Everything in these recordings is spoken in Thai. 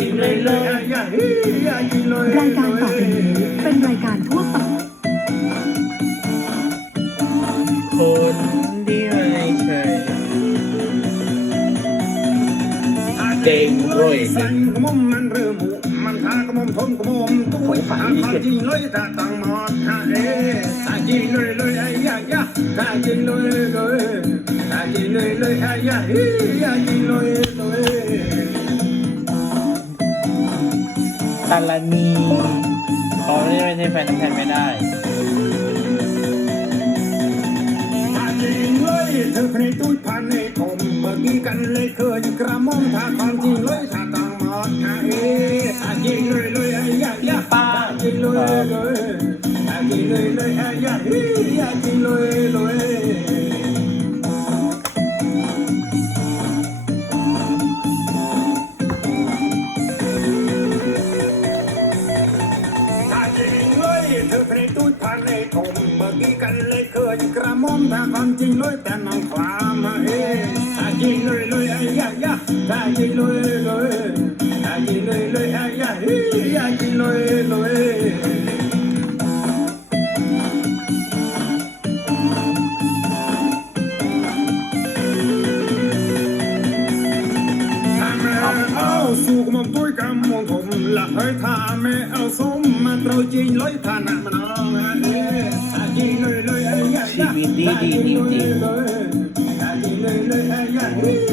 รายการต่อไปนี้เป็นรายการทั่วไปคนที่ไม่เคยเก่งรวยสั่งกระมมมันเรือหมูมันทากมมทนกมมตุ้ยหาความจริงเลยตาตังหมดหาเฮหาจิเลยเลยไอ้ยายาหาจิเลยเลยหาจิเลยเลยยายาฮิยาจิเลยเลย ตาลานีเขาไม่ได้ไม่ใช่แฟนน้ำแข็งไม่ได้ถ้าจริงเลยเธอในตุ้ยพันในถมเมื่อกี้กันเลยเคยกระมองถ้าความจริงเลย เลยเธอเฟรตุ้ยพันในถมเบิกีกันเลยเคยกระมอมถ้าความจริงเลยแต่นางความเอ๊ะถ้าจริงเลยเลยไอ้ยะยะถ้าจริงเลย สู่กมมตุ้ยกำมงผมละเฮ้ยถ้าแม่เอาสมมาเราจริงเลยทานะมันเอาเอ้ยถ้าจร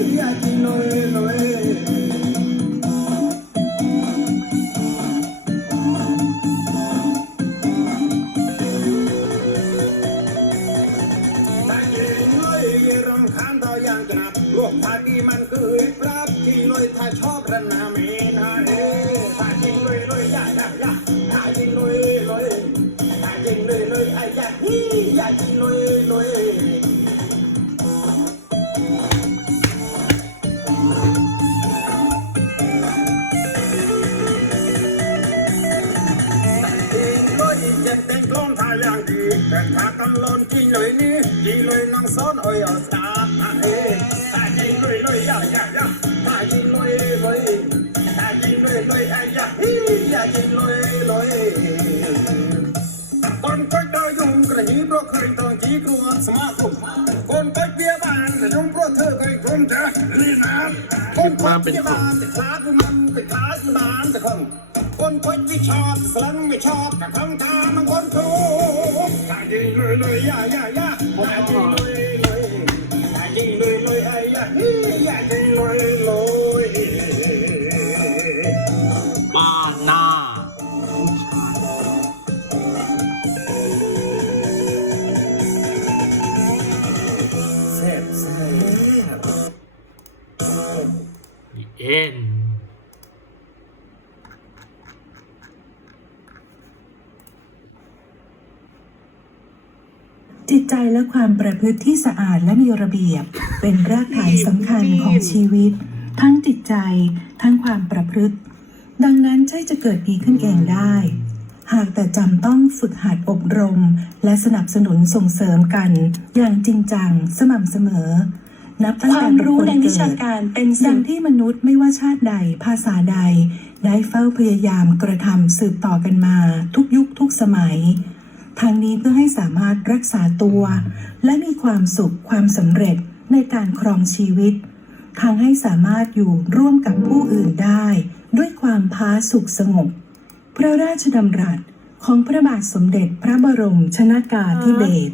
ิ ถ้าชอบระนาเมนาเอถ้าจริงเลยเลยยะยะยะถ้าจริงเลยเลยถ้าจริงเลยเลยไอ้ยะฮียะจริงเลยเลยจริงเลยแต่งกลอนทาอย่างดีแต่ถ้าตำลอดจริงเลยนี่จริงเลยนางซ้อนเอ้ยเอาสา สมาคมคนก็เบี้ยบานแต่ยุ่งเพราะเธอเคยคงจะลีนานคนก็เบี้ยบานแต่คลาคือมันแต่คลาคือบ้านแต่คนคนคนที่ชอบสลังไม่ชอบกับคำตามของคนถูกถ้ายิงเลยเลยย่าย่าย่าถ้ายิงเลย จิตใจและความประพฤติที่สะอาดและมีระเบียบ เป็นรากฐานสำคัญของชีวิต ทั้งจิตใจ ทั้งความประพฤติ ดังนั้นใช่จะเกิดดีขึ้นเองได้ หากแต่จำต้องฝึกหัดอบรม และสนับสนุนส่งเสริมกัน อย่างจริงจังสม่ำเสมอ นับตั้งคแต่วามรู้ในวิชาการเป็นสิ่งงที่มนุษย์ไม่ว่าชาติใด ภาษาใด ได้เฝ้าพยายามกระทำสืบต่อกันมา ทุกยุคทุกสมัยทางนี้เพื่อให้สามารถรักษาตัว และมีความสุขความสำเร็จในการครองชีวิต ทางให้สามารถอยู่ร่วมกับผู้อื่นได้ ด้วยความพาสุขสงบ พระราชดำรัสของพระบาทสมเด็จพระบรมชนากาธิเบศร